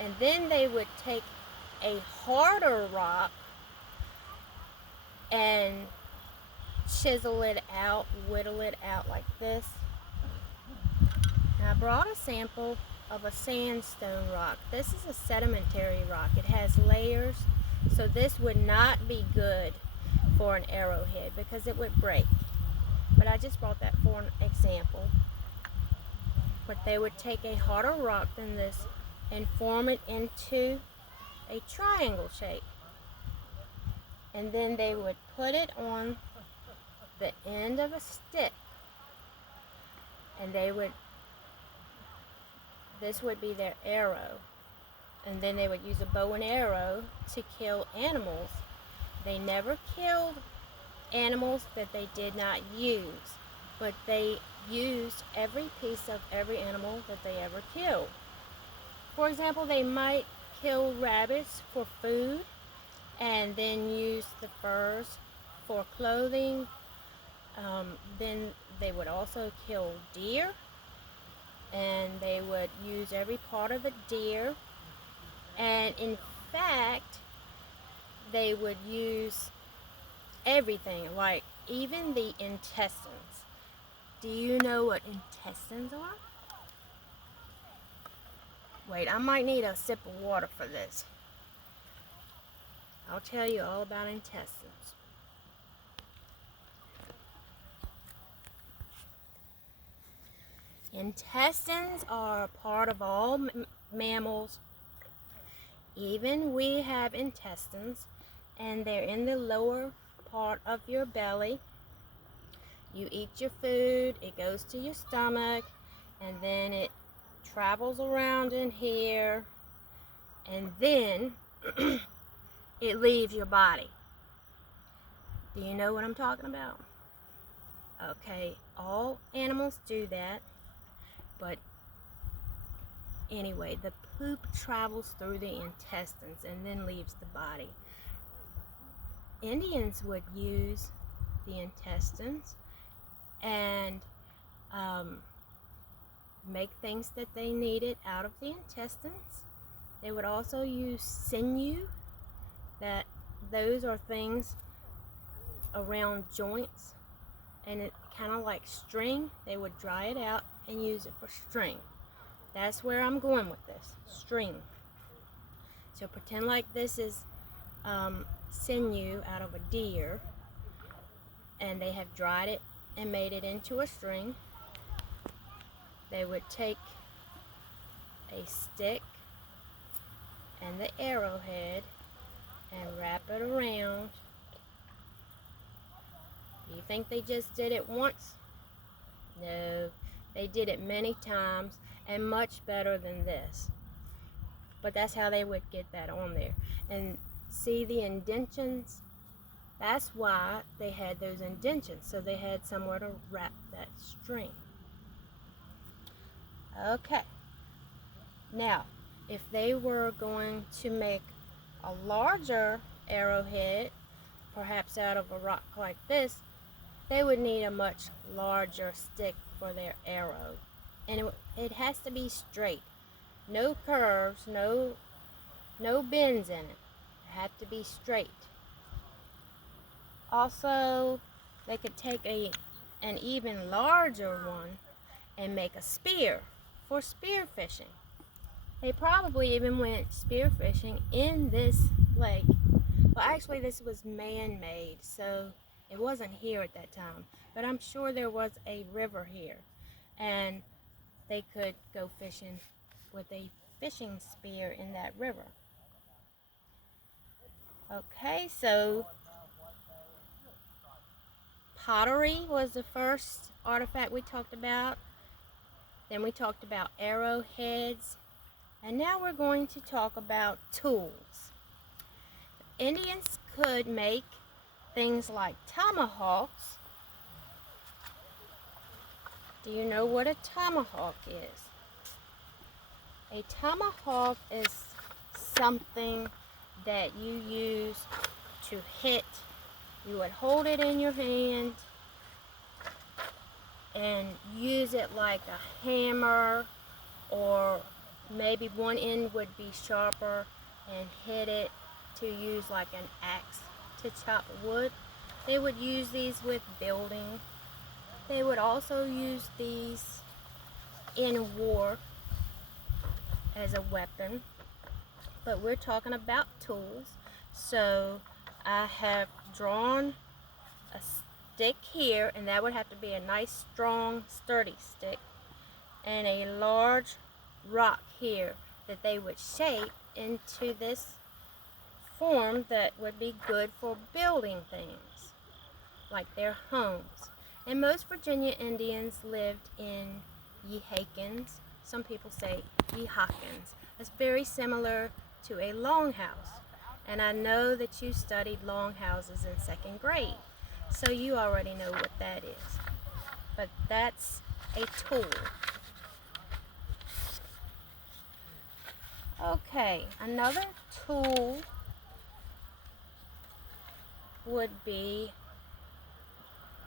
And then they would take a harder rock and chisel it out, whittle it out like this. And I brought a sample of a sandstone rock. This is a sedimentary rock. It has layers, so this would not be good for an arrowhead because it would break. But I just brought that for an example. But they would take a harder rock than this and form it into a triangle shape. And then they would put it on the end of a stick. And this would be their arrow. And then they would use a bow and arrow to kill animals. They never killed animals that they did not use, but they used every piece of every animal that they ever killed. For example, they might kill rabbits for food and then use the furs for clothing. Then they would also kill deer, and they would use every part of a deer. And in fact, they would use everything, like even the intestines. Do you know what intestines are? Wait, I might need a sip of water for this. I'll tell you all about intestines. Intestines are a part of all mammals. Even we have intestines, and they're in the lower part of your belly. You eat your food, it goes to your stomach, and then it travels around in here, and then it leaves your body. Do you know what I'm talking about? Okay, all animals do that, but anyway, the poop travels through the intestines and then leaves the body. Indians would use the intestines and make things that they needed out of the intestines. They would also use sinew. Those are things around joints, and it kind of like string. They would dry it out and use it for string. That's where I'm going with this, string. So pretend like this is sinew out of a deer, and they have dried it and made it into a string. They would take a stick and the arrowhead and wrap it around. Do you think they just did it once? No, they did it many times and much better than this. But that's how they would get that on there. And see the indentions? That's why they had those indentions, so they had somewhere to wrap that string. Okay, now if they were going to make a larger arrowhead, perhaps out of a rock like this, they would need a much larger stick for their arrow. And it has to be straight. No curves, no bends in it. It had to be straight. Also, they could take an even larger one and make a spear for spear fishing. They probably even went spear fishing in this lake. Well, actually, this was man-made, so it wasn't here at that time. But I'm sure there was a river here, and they could go fishing with a fishing spear in that river. Okay, so pottery was the first artifact we talked about. Then we talked about arrowheads. And now we're going to talk about tools. Indians could make things like tomahawks. Do you know what a tomahawk is? A tomahawk is something that you use to hit. You would hold it in your hand and use it like a hammer or maybe one end would be sharper and hit it to use like an axe to chop wood. They would use these with building. They would also use these in war as a weapon. But we're talking about tools. So I have drawn a stick here, and that would have to be a nice, strong, sturdy stick, and a large rock here that they would shape into this form that would be good for building things, like their homes. And most Virginia Indians lived in Yehakens. Some people say Yehakens. It's very similar to a longhouse. And I know that you studied longhouses in second grade, so you already know what that is. But that's a tool. Okay, another tool would be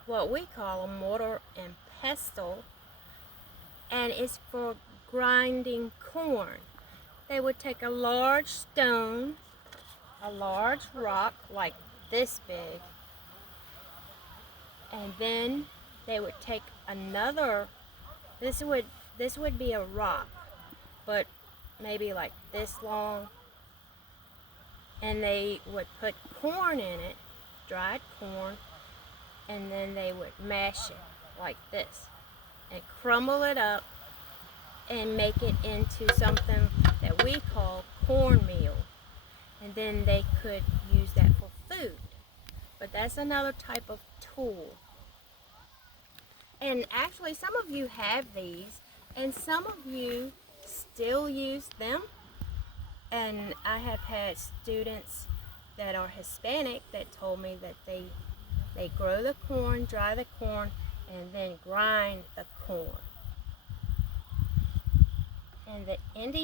what we call a mortar and pestle, and it's for grinding corn. They would take a large stone, a large rock like this big, and then they would take another, this would be a rock, but maybe like this long, and they would put corn in it, dried corn, and then they would mash it like this and crumble it up and make it into something that we call cornmeal, and then they could use that for food. But that's another type of tool. And actually some of you have these, and some of you still use them. And I have had students that are Hispanic that told me that they grow the corn, dry the corn, and then grind the corn. And the Indian